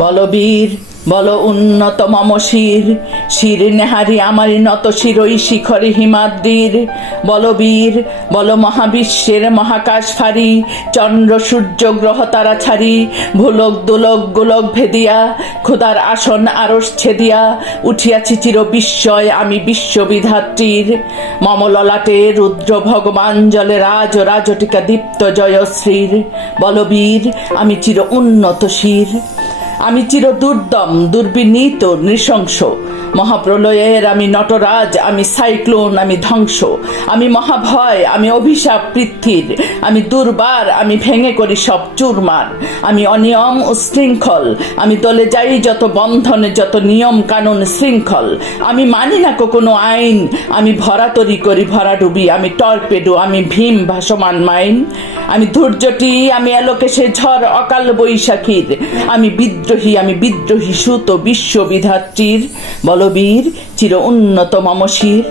বলবীর বল উন্নত মম শির, শির নেহারি আমারি নত শিরই শিখরে হিমাদ্রির। বলবীর বল মহাবিশ্বের মহাকাশ ফারি, চন্দ্র সূর্য গ্রহ তারা ছাড়ি, ভুলক দুলক গোলক ভেদিয়া, খোদার আসন আরস ছেদিয়া, উঠিয়াছি চির বিস্ময় আমি বিশ্ববিধাত্রীর। মম ললাটে রুদ্র ভগবান জলে রাজ রাজটিকা দীপ্ত জয়শ্রীর। বলবীর আমি চির উন্নত শির, আমি চির দুর্দম দুর্বিনীত নৃশংস, মহাপ্রলয়ের আমি নটরাজ, আমি সাইক্লোন, আমি ধ্বংস, আমি মহাভয়, আমি অভিশাপ পৃথ্বীর, আমি দুর্বার, আমি ভেঙে করি সব চুরমার, আমি অনিয়ম ও শৃঙ্খল, আমি দলে যাই যত বন্ধনে যত নিয়ম কানুন শৃঙ্খল, আমি মানি না কোনো আইন, আমি ভরাতরি করি ভরাডুবি, আমি টর্পেডো, আমি ভীম ভাসমান মাইন, আমি ধৈর্যটি, আমি এলোকেশে ঝড় অকাল বৈশাখীর, আমি বিদ্রোহী সুত বিশ্ববিধাত্রীর। বলবীর চির উন্নত মম শির,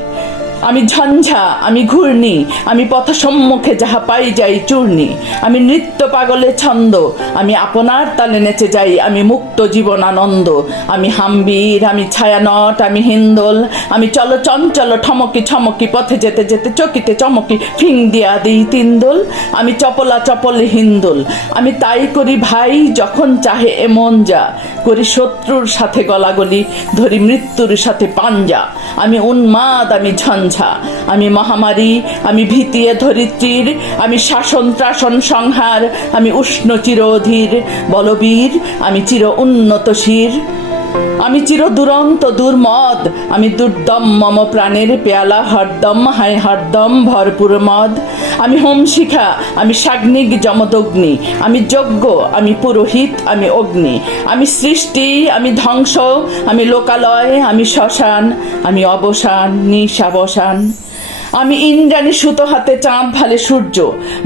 আমি ঝঞ্ঝা, আমি ঘূর্ণি, আমি পথ সম্মুখে যাহা পাই যাই চূর্ণি, আমি নৃত্য পাগলে ছন্দ, আমি আপনার তালে নেচে যাই, আমি মুক্ত জীবন আনন্দ, আমি হাম্বির, আমি ছায়ানট, আমি হিন্দোল, আমি চল চঞ্চল ঠমকি ছমকি, পথে যেতে যেতে চকিতে চমকি ফিং দিয়া দিই তিনদোল, আমি চপলা চপল হিন্দোল, আমি তাই করি ভাই যখন চাহে এমন যা, করি শত্রুর সাথে গলাগলি, ধরি মৃত্যুর সাথে পাঞ্জা, আমি উন্মাদ, আমি ঝঞ্ঝা, আমি মহামারী, আমি ভীতিয়ে ধরিত্রীর, আমি শাসন ত্রাসন সংহার, আমি উষ্ণ চির অধীর। বলবীর আমি চির উন্নত শির, আমি চির দুরন্ত দুর্মদ, আমি দুর্দম মম প্রাণের পেয়ালা হরদম হায় হরদম ভরপুর মদ, আমি হোম শিখা, আমি সাগ্নিক যমদগ্নি, আমি যজ্ঞ, আমি পুরোহিত, আমি অগ্নি, আমি সৃষ্টি, আমি ধ্বংস, আমি লোকালয়, আমি শ্মশান, আমি অবসান নিশাবসান, আমি ইন্দ্রাণী সুতো হাতে চাঁদ ভালে সূর্য,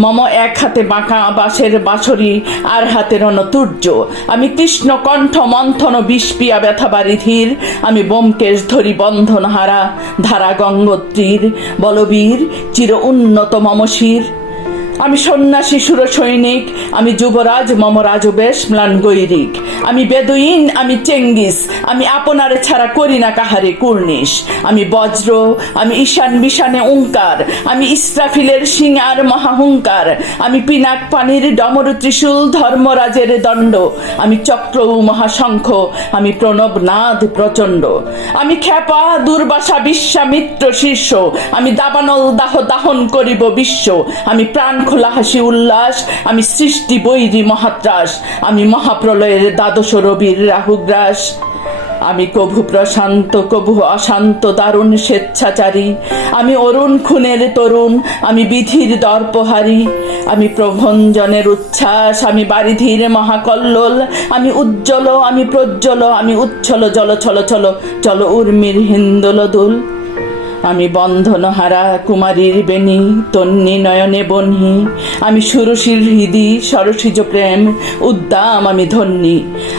মম এক হাতে বাঁকা বাঁশের বাঁশরি, আর হাতে রণতুর্য, আমি কৃষ্ণ কণ্ঠ মন্থন বিষপিয়া ব্যথা বারিধির, আমি ব্যোমকেশ ধরি বন্ধন হারা ধারা গঙ্গোত্রীর। বলবীর চির উন্নত মম শির, আমি সন্ন্যাসী সুর সৈনিক, আমি যুবরাজ মম রাজবেশ ম্লান গৈরিক, আমি বেদুইন, আমি চেঙ্গিস, আমি আপনারে ছাড়া করি না কাহারে কুর্নিশ, আমি বজ্র, আমি ঈশান বিশানে ওঙ্কার, আমি ইস্রাফিলের সিংহার মহাহুঙ্কার, আমি পিনাক পানির ডমর ত্রিশূল ধর্মরাজের দণ্ড, আমি চক্র মহাশঙ্খ, আমি প্রণব নাদ প্রচণ্ড, আমি খ্যাপা দুর্বাসা বিশ্বামিত্র শীর্ষ, আমি দাবানল দাহ দাহন করিব বিশ্ব, আমি প্রাণ খোলা হাসি উল্লাস, আমি সৃষ্টি বৈরী মহাত্রাস, আমি মহাপ্রলয়ের দ্বাদশ রবির রাহুগ্রাস, আমি কভু প্রশান্ত কভু অশান্ত দারুণ স্বেচ্ছাচারী, আমি অরুণ খুনের তরুণ, আমি বিধির দর্পহারী, আমি প্রভঞ্জনের উচ্ছ্বাস, আমি বারিধির মহাকল্লোল, আমি উজ্জ্বল, আমি প্রজ্জ্বল, আমি উচ্ছল জল ছল ছল চল উর্মির হিন্দোল দোল, আমি বন্ধনহারা কুমারীর বেণী তন্নি নয়নে বহ্নি, আমি সুরসীর হৃদি সরসিজ প্রেম উদ্দাম আমি ধন্যী,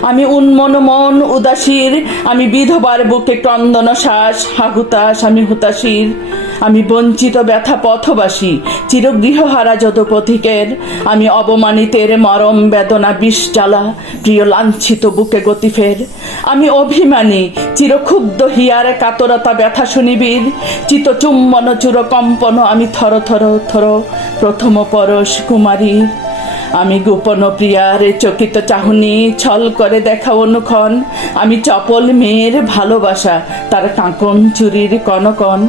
আমি উন্মন মন উদাসীর, আমি বিধবার বুকে ক্রন্দন শ্বাস হাহুতাস, আমি হুতাশীর, আমি বঞ্চিত ব্যথা পথবাসী চিরগৃহহারা যত পথিকের, আমি অবমানিতের মরম বেদনা বিষ জ্বালা প্রিয় লাঞ্ছিত বুকে গতিফের, আমি অভিমানী চিরক্ষুব্ধ হিয়ার কাতরতা ব্যথা শুনিবির, চিত চুম্বন চুর কম্পন, আমি থর থর থর প্রথম পরশ কুমারীর, আমি গোপন প্রিয়ার চকিত চাহনি ছল করে দেখা অনুক্ষণ, আমি চপল মেয়ের ভালোবাসা তার কাঁকন চুরির কনকন,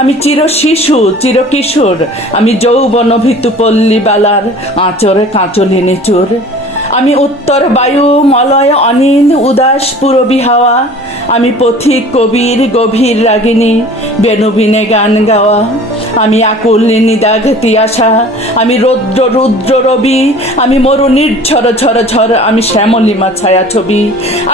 আমি চির শিশু চির কিশোর, আমি যৌবন ভীতু পল্লী বালার আঁচরে কাঁচলি নিচুর, আমি উত্তর বায়ু মলয় অনিল উদাস পুরবী হাওয়া, আমি পথিক কবির গভীর রাগিনী বেনুবিনে গান গাওয়া, আমি আকুল নিদাঘ তিয়াসা, আমি রৌদ্র রুদ্র রবি, আমি মরু নির্ঝর ঝর ঝর, আমি শ্যামলিমা ছায়া ছবি,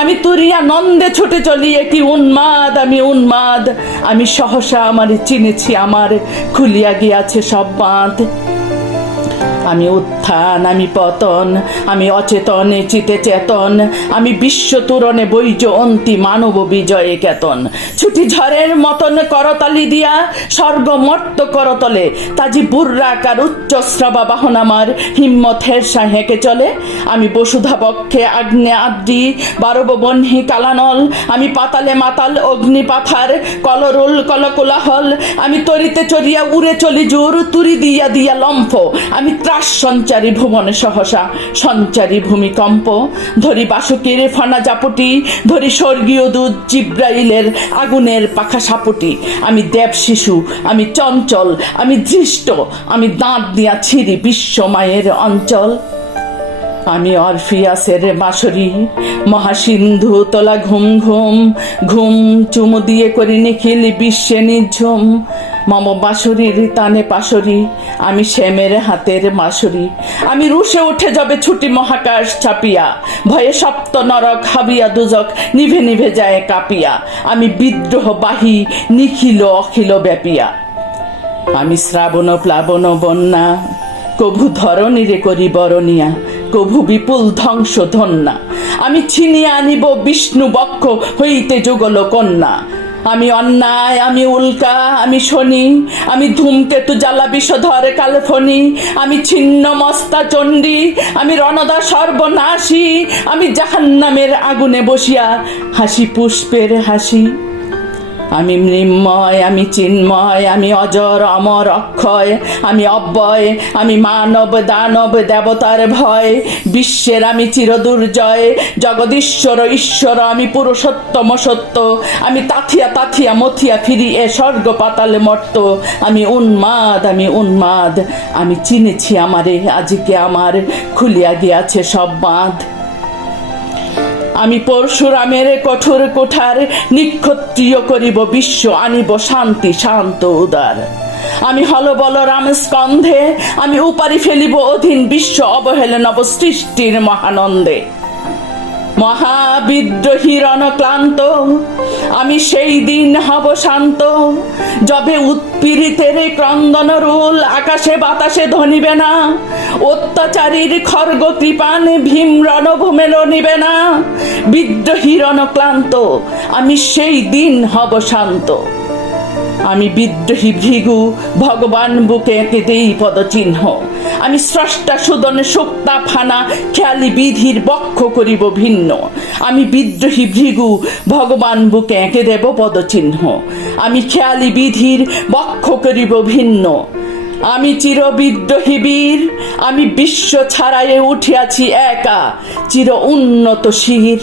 আমি তুরিয়া নন্দে ছুটে চলি কি উন্মাদ, আমি উন্মাদ, আমি সহসা আমার চিনেছি আমার খুলিয়া গিয়াছে সব বাঁধ, আমি উত্থান, আমি পতন, আমি অচেতন চিতে চেতন, আমি বিশ্ব তুরণে বৈজয়ন্তী মানব বিজয়ে কেতন। ছুটি ঝড়ের মতন করতালি দিয়া স্বর্গ মর্ত করতলে, তাজি বুর্রাকার উচ্চশ্রবা বাহন আমার হিম্মত হেরসা হেঁকে চলে। আমি বসুধা পক্ষে আগ্নে আদ্রি বারব বহ্নি কালানল, আমি পাতালে মাতাল অগ্নি পাথার কলরোল কলকোলাহল, আমি তরিতে চড়িয়া উড়ে চলি জোর তুরি দিয়া দিয়া লম্ফ, আমি ত্রাস সঞ্চারী ভুবনে সহসা সঞ্চারী ভূমিকম্প। ধরি বাসুকের ফানা জাপটি, ধরি স্বর্গীয় দূত জিব্রাইলের আগুনের পাখা সাপটি। আমি দেব শিশু, আমি চঞ্চল, আমি ধৃষ্ট, আমি দাঁত দিয়া ছিঁড়ি বিশ্ব মায়ের অঞ্চল। আমি অরফিয়াসের বাঁশরি, মহাসিন্ধু তোলা ঘুম ঘুম, ঘুম চুমু দিয়ে করি নিখিল বিশ্বে নিঝুম। মম বাঁশরির তানে পাশরি, আমি শ্যামের হাতের মাসুরি। আমি রুশে উঠে যাবে ছুটি মহাকাশ ছাপিয়া, ভয়ে সপ্ত নরক হাবিয়া দুজক নিভে নিভে যায় কাঁপিয়া। আমি বিদ্রোহ বাহী নিখিল অখিল ব্যাপিয়া। আমি শ্রাবণ প্লাবন বন্যা, কভু ধরণীরে করি বরণিয়া, কভু বিপুল ধ্বংস ধন্যা। আমি ছিনিয়ে আনিব বিষ্ণু বক্ষ হইতে যুগল কন্যা। আমি অন্যায়, আমি উল্কা, আমি শনি, আমি ধূমকেতু জ্বালা বিষধর কালফনি। আমি ছিন্ন মস্তা চণ্ডী, আমি রণদা সর্বনাশী, আমি জাহান্নামের আগুনে বসিয়া হাসি পুষ্পের হাসি। আমি মৃন্ময়, আমি চিন্ময়, আমি অজর অমর অক্ষয়, আমি অব্যয়, আমি মানব দানব দেবতার ভয়। বিশ্বের আমি চিরদুর্জয়, জগদীশ্বর ঈশ্বর, আমি পুরুষোত্তম সত্য, আমি তাথিয়া তাথিয়া মথিয়া ফিরি এ স্বর্গ পাতালে মর্ত। আমি উন্মাদ, আমি উন্মাদ, আমি চিনেছি আমারে, আজকে আমার খুলিয়া গিয়াছে সব বাঁধ। আমি পরশুরামের কঠোর কোঠার নিক্ষত্রিয় করিব বিশ্ব, আনিব শান্তি শান্ত উদার। আমি হল বলরাম স্কন্ধে, আমি উপারি ফেলিব অধীন বিশ্ব অবহেলে নব সৃষ্টির মহানন্দে। মহাবিদ্রোহী রণক্লান্ত, আমি সেই দিন হব শান্ত, যবে উৎপীড়িতের ক্রন্দন রোল আকাশে বাতাসে ধ্বনিবে না। অত্যাচারীর খর্গ কৃপান ভীম রণভূমে নিবে না। বিদ্রোহী রণক্লান্ত, আমি সেই দিন হব শান্ত। আমি বিদ্রোহী ভৃগু, ভগবান বুকে এঁকে দেই পদচিহ্ন। আমি স্রষ্টা সুদনে সুক্তা ফানা খেয়ালি বিধির বক্ষ করিব ভিন্ন। আমি বিদ্রোহী ভৃগু, ভগবান বুকে এঁকে দেব পদচিহ্ন। আমি খেয়ালি বিধির বক্ষ করিব ভিন্ন। আমি চির বিদ্রোহী বীর, আমি বিশ্ব ছাড়াইয়ে উঠিয়াছি একা চির উন্নত শির।